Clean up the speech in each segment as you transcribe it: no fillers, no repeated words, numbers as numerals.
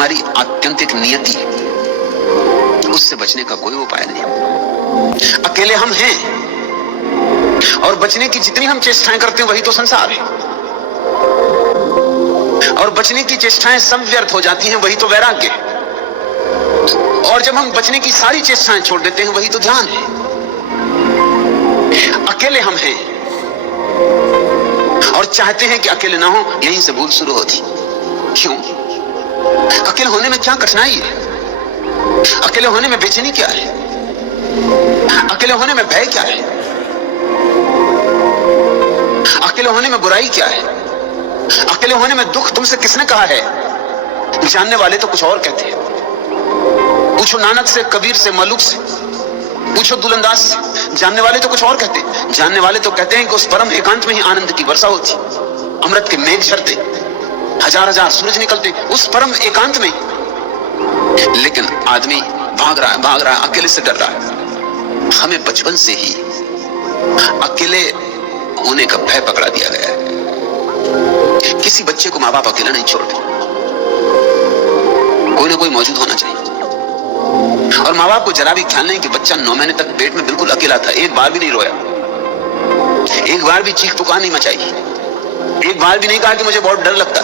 हमारी आत्यंतिक नियति है, उससे बचने का कोई उपाय नहीं। अकेले हम हैं और बचने की जितनी हम चेष्टाएं करते हैं वही तो संसार है, और बचने की चेष्टाएं सब व्यर्थ हो जाती हैं, वही तो वैराग्य है। और जब हम बचने की सारी चेष्टाएं छोड़ देते हैं वही तो ध्यान है। अकेले हम हैं और चाहते हैं कि अकेले ना हो, यहीं से भूल शुरू होती। क्यों? अकेले होने में क्या कठिनाई है? अकेले होने में बेचैनी क्या है? अकेले होने में भय क्या है? अकेले होने में बुराई क्या है? अकेले होने में दुख तुमसे किसने कहा है? जानने वाले तो कुछ और कहते हैं। पूछो नानक से, कबीर से, मलुक से, पूछो दुलंदाज से, जानने वाले तो कुछ और कहते हैं। जानने वाले तो कहते हैं कि उस परम एकांत में ही आनंद की वर्षा होती, अमृत के मेघ झरते, हजार हजार सूरज निकलते उस परम एकांत में। लेकिन आदमी भाग रहा है, अकेले से डर रहा है। हमें बचपन से ही अकेले होने का भय पकड़ा दिया गया है। किसी बच्चे को माँ बाप अकेला नहीं छोड़ते, कोई ना कोई मौजूद होना चाहिए। और माँ बाप को जरा भी ख्याल नहीं कि बच्चा 9 महीने तक पेट में बिल्कुल अकेला था, एक बार भी नहीं रोया, एक बार भी चीख पुकार नहीं मचाई, एक बार भी नहीं कहा कि मुझे बहुत डर लगता।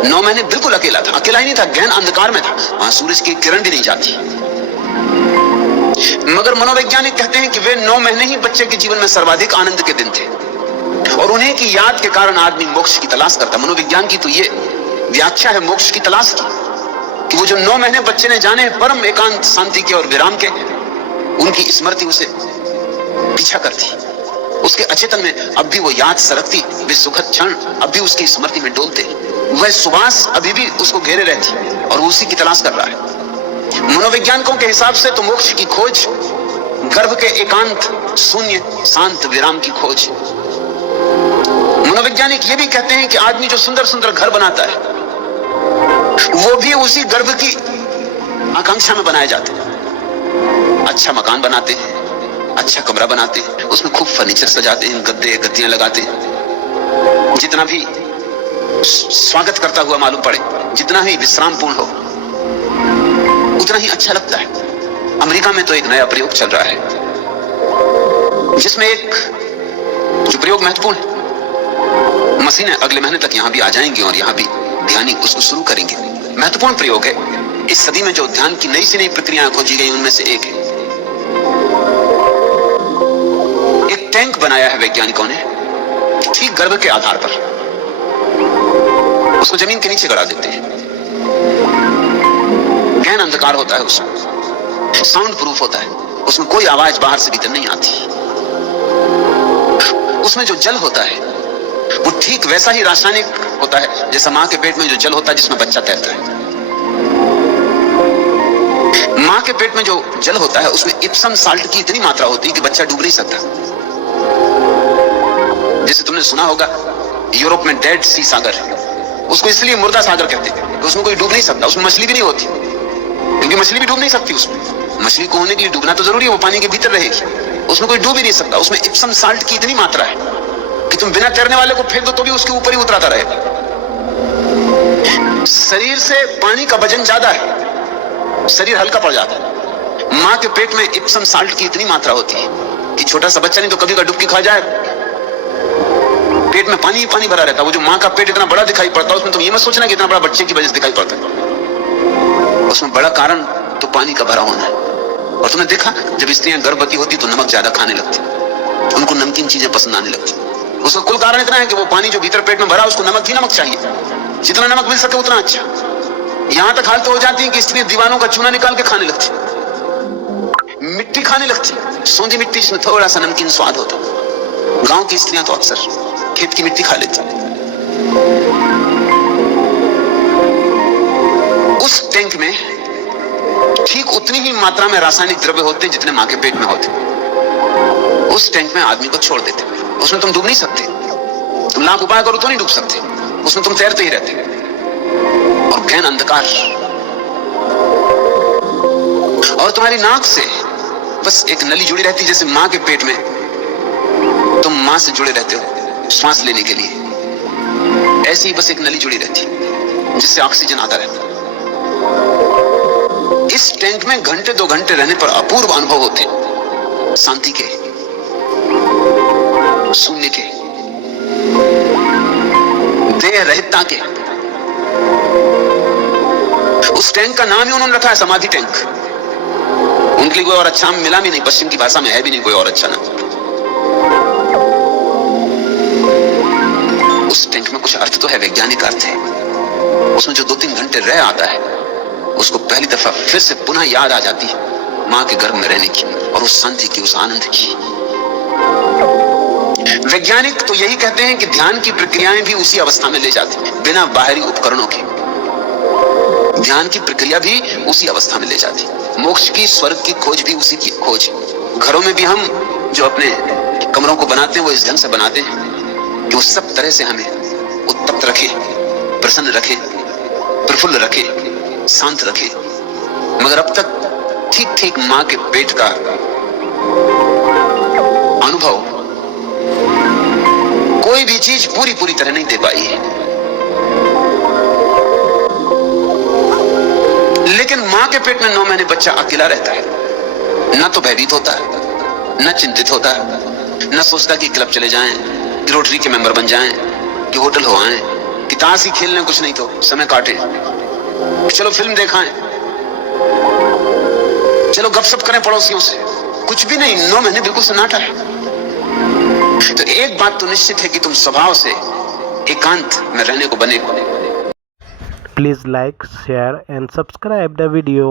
9 महीने बिल्कुल अकेला था, अकेला ही नहीं था, गहन अंधकार में था, वहां सूरज की किरण भी नहीं जाती। मगर मनोवैज्ञानिक कहते हैं कि वे 9 महीने ही बच्चे के जीवन में सर्वाधिक आनंद के दिन थे, और उन्हीं की याद के कारण आदमी मोक्ष की तलाश करता। मनोविज्ञान की तो ये व्याख्या है मोक्ष की तलाश की, कि वो जो 9 महीने बच्चे ने जाने परम एकांत शांति के और विराम के, उनकी स्मृति उसे पीछा करती। उसके अचेतन में अब भी वो याद सरकती, वे सुखद क्षण अब भी उसकी स्मृति में डोलते, वह सुवास अभी भी उसको घेरे रहती, और वो उसी की तलाश कर रहा है। मनोवैज्ञानिकों के हिसाब से तो मोक्ष की खोज गर्भ के एकांत शून्य शांत विराम की खोज। मनोवैज्ञानिक ये भी कहते हैं कि आदमी जो सुंदर सुंदर घर बनाता है वो भी उसी गर्भ की आकांक्षा में बनाए जाते हैं। अच्छा मकान बनाते हैं, अच्छा कमरा बनाते हैं, उसमें खूब फर्नीचर सजाते हैं, गद्दे गद्दियां लगाते हैं, जितना भी स्वागत करता हुआ मालूम पड़े, जितना ही विश्रामपूर्ण हो, उतना ही अच्छा लगता है। अमेरिका में तो एक नया प्रयोग चल रहा है जिसमें एक जो प्रयोग महत्वपूर्ण है, मशीनें अगले महीने तक यहां भी आ जाएंगी और यहां भी ध्यानी उसको शुरू करेंगे। महत्वपूर्ण प्रयोग है। इस सदी में जो ध्यान की नई से नई प्रक्रियाएं खोजी गई उनमें से एक है। एक टैंक बनाया है वैज्ञानिकों ने, ठीक गर्भ के आधार पर उसको जमीन के नीचे गड़ा देते हैं। गहन अंधकार होता है, उसमें साउंड प्रूफ होता है, उसमें कोई आवाज बाहर से भीतर नहीं आती। उसमें जो जल होता है वो ठीक वैसा ही रासायनिक होता है जैसा मां के पेट में जो जल होता है जिसमें बच्चा तैरता है। मां के पेट में जो जल होता है उसमें इप्सम साल्ट की इतनी मात्रा होती है कि बच्चा डूब नहीं सकता। जैसे तुमने सुना होगा यूरोप में डेड सी सागर, उसको इसलिए मुर्दा सागर कहते हैं, उसमें कोई डूब नहीं सकता, उसमें मछली भी नहीं होती, क्योंकि मछली भी डूब नहीं सकती। उसमें मछली को होने के लिए डूबना तो जरूरी है, वो पानी के भीतर रहेगी, उसमें कोई डूब ही नहीं सकता। उसमें इप्सम साल्ट की इतनी मात्रा है कि तुम बिना तैरने वाले को फेंक दो तो भी उसके ऊपर ही उतराता रहेगा। शरीर से पानी का वजन ज्यादा है, शरीर हल्का पड़ जाता है। मां के पेट में इप्सम साल्ट की इतनी मात्रा होती है कि छोटा सा बच्चा नहीं तो कभी का डुबकी खा जाए, पेट में पानी ही पानी भरा रहता है। वो जो मां का पेट इतना बड़ा दिखाई पड़ता है उसमें तुम ये मत सोचना कि इतना बड़ा बच्चे की वजह से दिखाई पड़ता है, उसमें बड़ा कारण तो पानी का भरा होना है। और तुमने देखा जब स्त्रियां गर्भवती होती तो नमक ज्यादा खाने लगती, उनको नमकीन चीजें पसंद आने लगती। उसका कुल कारण इतना है कि वो पानी जो भीतर पेट में भरा उसको नमक ही नमक चाहिए, जितना नमक मिल सके उतना अच्छा। यहां तक हालत हो जाती है कि स्त्री दीवानों का चूना निकाल के खाने लगती, मिट्टी खाने लगती, सौंधी मिट्टी जिसमें थोड़ा सा नमकीन स्वाद होता। गांव की स्त्रियां तो अक्सर खेत की मिट्टी खा लेती। उस टैंक में ठीक उतनी ही मात्रा में रासायनिक द्रव्य होते जितने मां के पेट में होते। उस टैंक में आदमी को छोड़ देते, उसमें तुम डूब नहीं सकते, तुम लाख उपाय करो तो नहीं डूब सकते, उसमें तुम तैरते ही रहते। और गहन अंधकार, और तुम्हारी नाक से बस एक नली जुड़ी रहती, जैसे मां के पेट में तुम मां से जुड़े रहते हो श्वास लेने के लिए, ऐसी ही बस एक नली जुड़ी रहती जिससे ऑक्सीजन आता रहता। इस टैंक में घंटे 2 घंटे रहने पर अपूर्व अनुभव होते, शांति के, शून्य के, देह रहितता के। उस टैंक का नाम ही उन्होंने रखा है समाधि टैंक। उनके लिए कोई और अच्छा मिला भी नहीं, पश्चिम की भाषा में है भी नहीं कोई और अच्छा नाम। उस टैंक में कुछ अर्थ तो है, वैज्ञानिक अर्थ है। उसमें जो 2-3 घंटे रह आता है, उसको पहली दफा फिर से पुनः याद आ जाती है मां के गर्भ में रहने की, और उस शांति की, उस आनंद की। वैज्ञानिक तो यही कहते हैं कि ध्यान की प्रक्रियाएं भी उसी अवस्था में ले जाती हैं, बिना बाहरी उपकरणों के। ध्यान की प्रक्रिया भी उसी अवस्था में ले जाती है। मोक्ष की, स्वर्ग की खोज भी उसी की खोज। घरों में भी हम जो अपने कमरों को बनाते हैं, वो इस ढंग से बनाते हैं कि वो सब तरह से हमें उत्तप्त रखे, प्रसन्न रखे, प्रफुल्ल रखे, शांत रखे। मगर अब तक ठीक ठीक मां के पेट का अनुभव कोई भी चीज पूरी तरह नहीं दे पाई है। लेकिन मां के पेट में 9 महीने बच्चा अकेला रहता है, न तो भयभीत होता है, न चिंतित होता है, न सोचता कि क्लब चले जाएं, कि रोटरी के मेंबर बन जाएं, कि होटल हो आए, कि ताश ही खेल लें, कुछ नहीं तो समय काटे, चलो फिल्म देखाएं, चलो गपशप करें पड़ोसियों से। कुछ भी नहीं, 9 महीने बिल्कुल सन्नाटा है। तो एक बात तो निश्चित है कि तुम स्वभाव से एकांत में रहने को बने। Please like, share and subscribe the video.